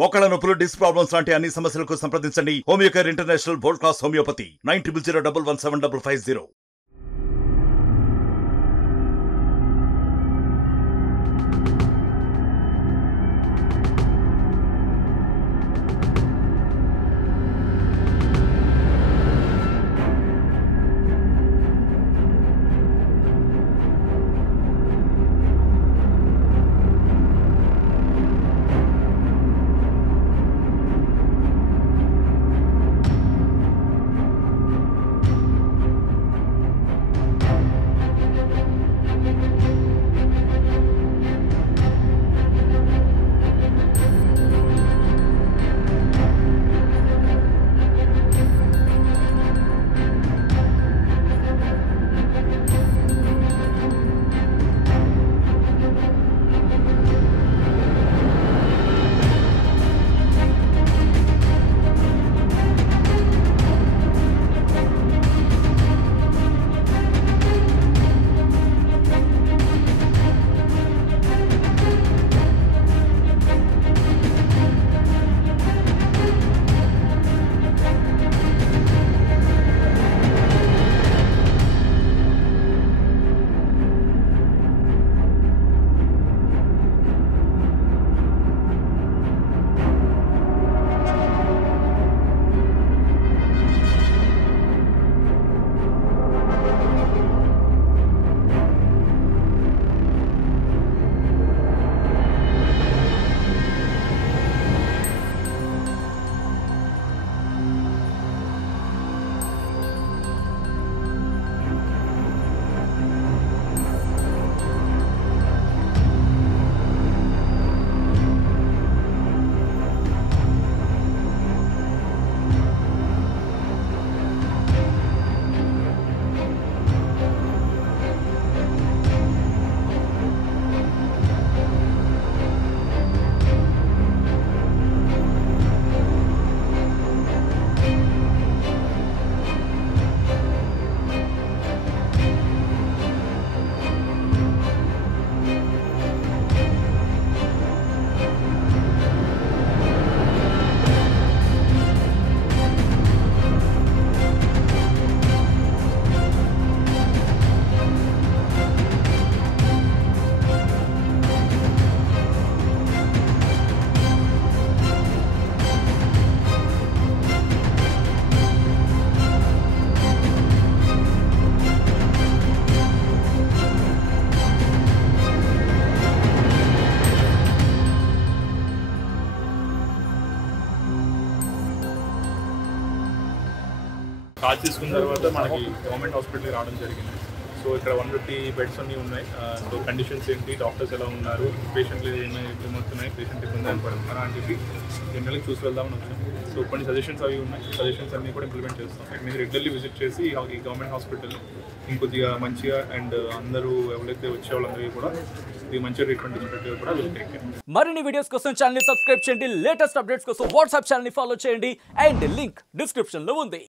మోకాళ్ళ నొప్పులు, disc problems లాంటి అన్ని సమస్యలకు సంప్రదించండి Homeocare international world class homeopathy 9001175550. Call తీసుకున్న తర్వాత మనకి గవర్నమెంట్ హాస్పిటల్కి రావడం జరిగింది. సో ఇక్కడ 150 బెడ్స్ అన్నీ ఉన్నాయి. సో కండిషన్స్ ఏంటి, డాక్టర్స్ ఎలా ఉన్నారు, పేషెంట్లు ఏమవుతున్నాయి, పేషెంట్ ఇబ్బంది పడుతున్నారా అని చెప్పి జనరల్గా చూసి వెళ్దామని వచ్చాం. సో కొన్ని సజెషన్స్ అవి ఉన్నాయి. సజెషన్స్ అన్నీ కూడా ఇంప్లిమెంట్ చేస్తాం. మీరు రెగ్యులర్లీ విజిట్ చేసి ఈ గవర్నమెంట్ హాస్పిటల్ ఇంకొద్దిగా మంచిగా అండ్ అందరూ ఎవరైతే వచ్చే వాళ్ళందరికీ కూడా ఇది మంచిగా ట్రీట్మెంట్ ఇచ్చినట్టుగా కూడా మరిన్ని వీడియోస్ కోసం ఛానల్ ని సబ్స్క్రైబ్ చేయండి. లేటెస్ట్ అప్డేట్స్ కోసం వాట్సాప్ ఛానల్ ని ఫాలో చేయండి అండ్ లింక్ డిస్క్రిప్షన్ లో ఉంది.